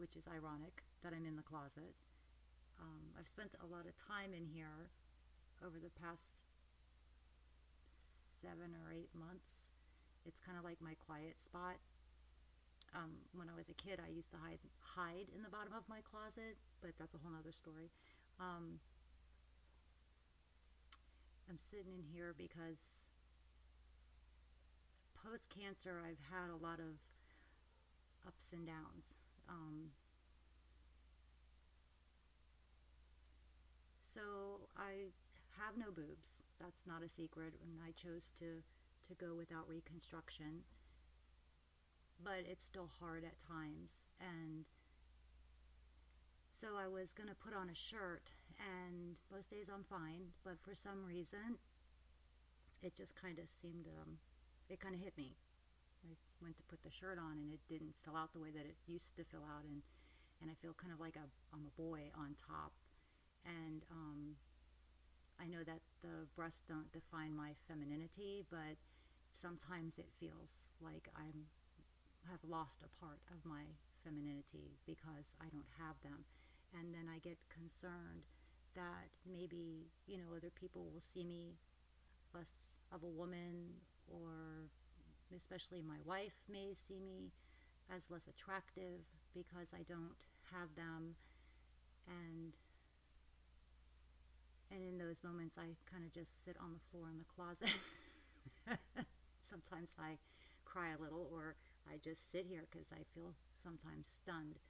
which is ironic that I'm in the closet. I've spent a lot of time in here over the past 7 or 8 months. It's kind of like my quiet spot. When I was a kid, I used to hide in the bottom of my closet, but that's a whole nother story. Um, I'm sitting in here because post cancer, I've had a lot of ups and downs. Um, so I have no boobs. That's not a secret, and I chose to go without reconstruction. But it's still hard at times, and so I was gonna put on a shirt, and most days I'm fine, but for some reason, it just kind of seemed, it kind of hit me. I went to put the shirt on, and it didn't fill out the way that it used to fill out, and I feel kind of like I'm a boy on top. And I know that the breasts don't define my femininity, but sometimes it feels like I have lost a part of my femininity because I don't have them. And then I get concerned that maybe, other people will see me less of a woman, or especially my wife may see me as less attractive because I don't have them. And and in those moments I kind of just sit on the floor in the closet. Sometimes I cry a little, or I just sit here because I feel sometimes stunned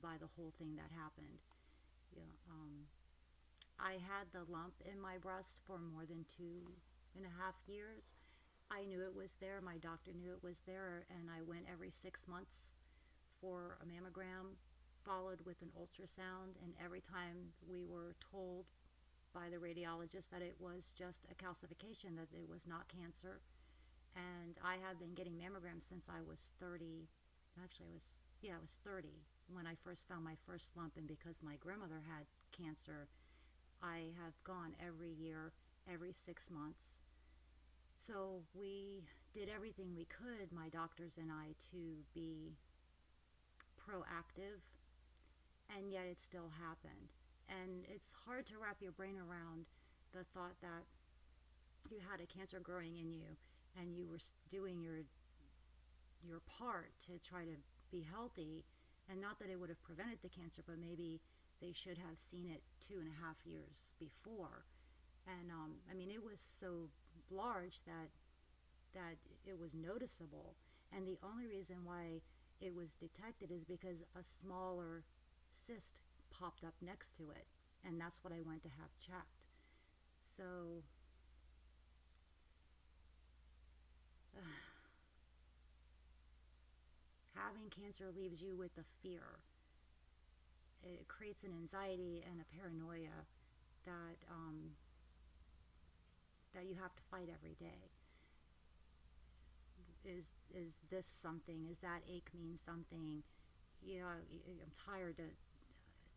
by the whole thing that happened. You know, I had the lump in my breast for more than 2.5 years. I knew it was there. My doctor knew it was there, and I went every 6 months for a mammogram, followed with an ultrasound. And every time we were told by the radiologist that it was just a calcification, that it was not cancer. And I have been getting mammograms since I was 30. Actually, I was 30 when I first found my first lump, and because my grandmother had cancer, I have gone every year, every 6 months. So we did everything we could, my doctors and I, to be proactive, and yet it still happened. And it's hard to wrap your brain around the thought that you had a cancer growing in you, and you were doing your part to try to be healthy. And not that it would have prevented the cancer, but maybe they should have seen it 2.5 years before. And I mean, it was so large that it was noticeable. And the only reason why it was detected is because a smaller cyst popped up next to it, and that's what I went to have checked. So having cancer leaves you with a fear. It creates an anxiety and a paranoia that that you have to fight every day. Is this something? Is that ache mean something? I'm tired.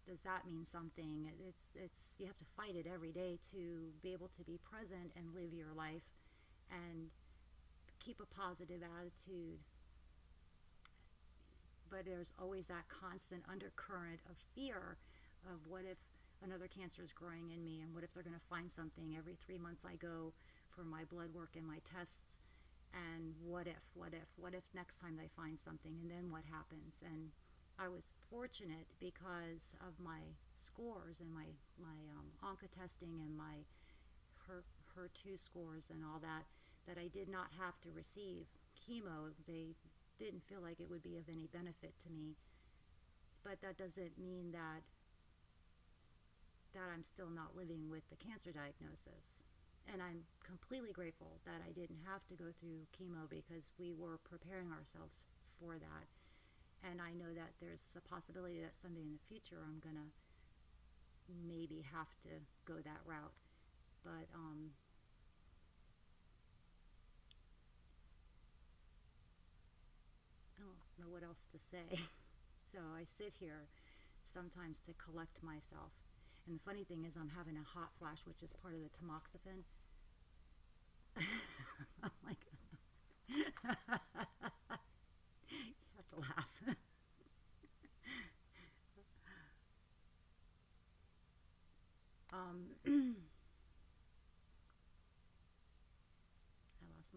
Does that mean something? It's you have to fight it every day to be able to be present and live your life and keep a positive attitude. But there's always that constant undercurrent of fear of what if another cancer is growing in me, and what if they're going to find something. Every 3 months I go for my blood work and my tests, and what if next time they find something, and then what happens? And I was fortunate because of my scores and my onco testing and my HER2 scores and all that, that I did not have to receive chemo. They didn't feel like it would be of any benefit to me. But that doesn't mean that I'm still not living with the cancer diagnosis. And I'm completely grateful that I didn't have to go through chemo, because we were preparing ourselves for that. And I know that there's a possibility that someday in the future I'm gonna maybe have to go that route. But I don't know what else to say. So I sit here sometimes to collect myself. And the funny thing is, I'm having a hot flash, which is part of the tamoxifen. I'm like, you have to laugh.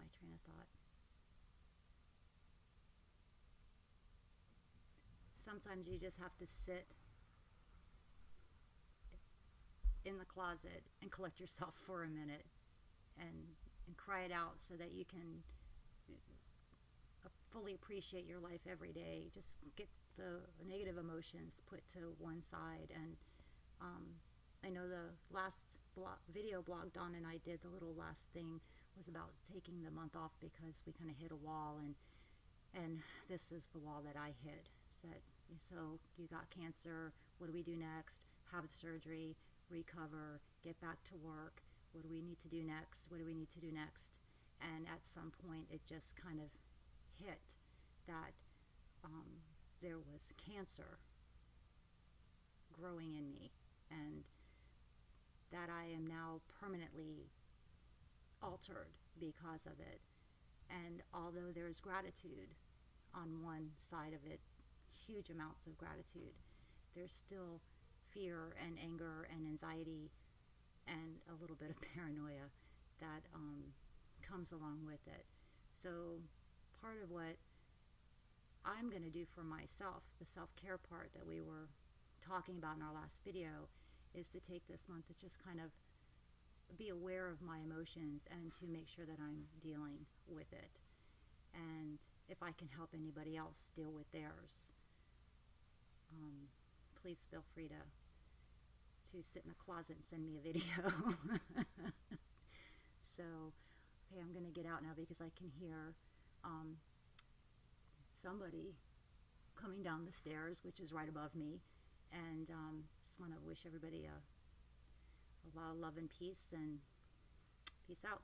my train of thought. Sometimes you just have to sit in the closet and collect yourself for a minute and cry it out so that you can fully appreciate your life every day. Just get the negative emotions put to one side. And I know the last video blog Dawn and I did, the little last thing, was about taking the month off because we kind of hit a wall, and this is the wall that I hit. So you got cancer, what do we do next? Have the surgery, recover, get back to work. What do we need to do next? What do we need to do next? And at some point it just kind of hit that there was cancer growing in me, and that I am now permanently altered because of it. And although there's gratitude on one side of it, huge amounts of gratitude, there's still fear and anger and anxiety and a little bit of paranoia that comes along with it. So part of what I'm going to do for myself, the self-care part that we were talking about in our last video, is to take this month to just kind of be aware of my emotions and to make sure that I'm dealing with it. And if I can help anybody else deal with theirs, please feel free to sit in the closet and send me a video. So, okay, I'm going to get out now because I can hear somebody coming down the stairs, which is right above me. And just want to wish everybody a lot of love and peace out.